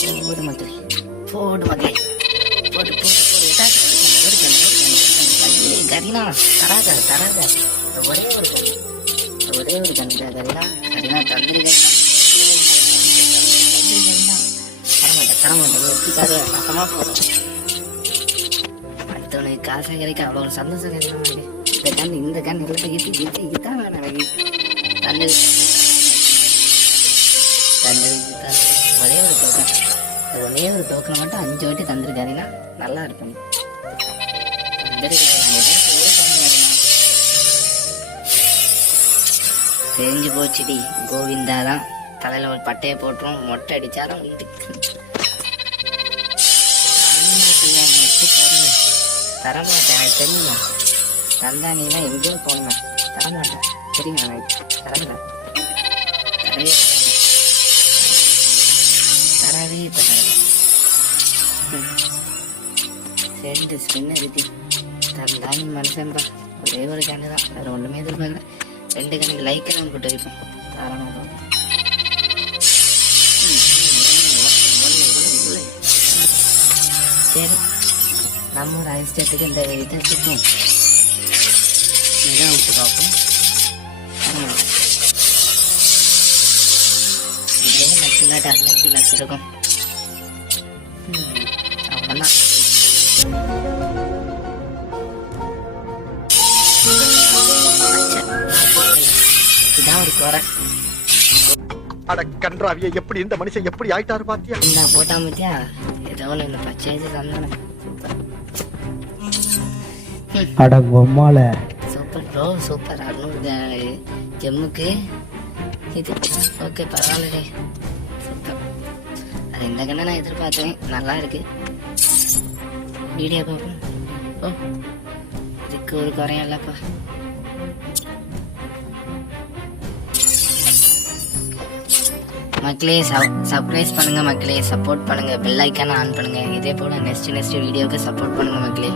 போடு மக்களே, போடு மக்களே, போடு போடு போடு. கரீனா தராத ஒரே ஒரு கண்ணு கரீனா தந்துருக்கேன். தரமாட்டேன் எப்படிக்காரு பசமா போதும். அடுத்தவனுக்கு காசை கிடைக்க அவ்வளோ சந்தோஷம் கிடைக்கும். இந்த கண் இல்லை இதுதான் வேணும் எனக்கு. ஒரே ஒரு டோக்கனை மட்டும் 5 வாட்டி தந்துருக்காருன்னா நல்லா இருக்கும். தெரிஞ்சு போச்சுடி, கோவிந்தா தான் தலையில ஒரு பட்டையை போட்டுரும். மொட்டை அடிச்சாலும் தரமாட்டேன். எனக்கு தெரியுமா, தந்தானிலாம் எங்கேயும் போகணும். தரமாட்டேன் தெரியுமா, எனக்கு தரமாட்டேன். தரவே சரி ஸ்பின்ன இருக்கு. தந்தானி மனுஷன்பா. ஒரே ஒரு கண்ணு தான், வேறு ஒன்றுமே எதிர்பார்க்கல. 2 கண்ணுக்கு லைக்கை நம்ம போட்டு வைப்போம். தாராளமாக சரி, நம்ம ஒரு ஐஸ்டேட்டுக்கு இந்த இதை சுற்றும் இதான் விட்டு பார்ப்போம். இதே நச்சுலாட்டு அன்னைக்கு நச்சிருக்கோம். அவ்வளோதான். இதான் ஒரு குறை. கன்றாவிய எப்படி இந்த மனுஷன் எப்படி ஆயிட்டாரு பாத்தியா? இந்த போட்டா மத்தியா ஏதோ இந்த பச்சை தந்தானே. Super bro, super. 600 ஜெம்முக்கு இது ஓகே, பரவாயில்ல. சூப்பர். அது இந்த கண்ணை நான் எதிர்பார்த்தேன். நல்லா இருக்கு. வீடியோ பார்ப்போம். ஓ, இதுக்கு ஒரு குறையும் இல்லப்பா. மக்களே சப்ஸ்கிரைப் பண்ணுங்க மக்களே, சப்போர்ட் பண்ணுங்க, பெல் ஐக்கான ஆன் பண்ணுங்க. இதே போல நெக்ஸ்ட் வீடியோவுக்கு சப்போர்ட் பண்ணுங்க மக்களே.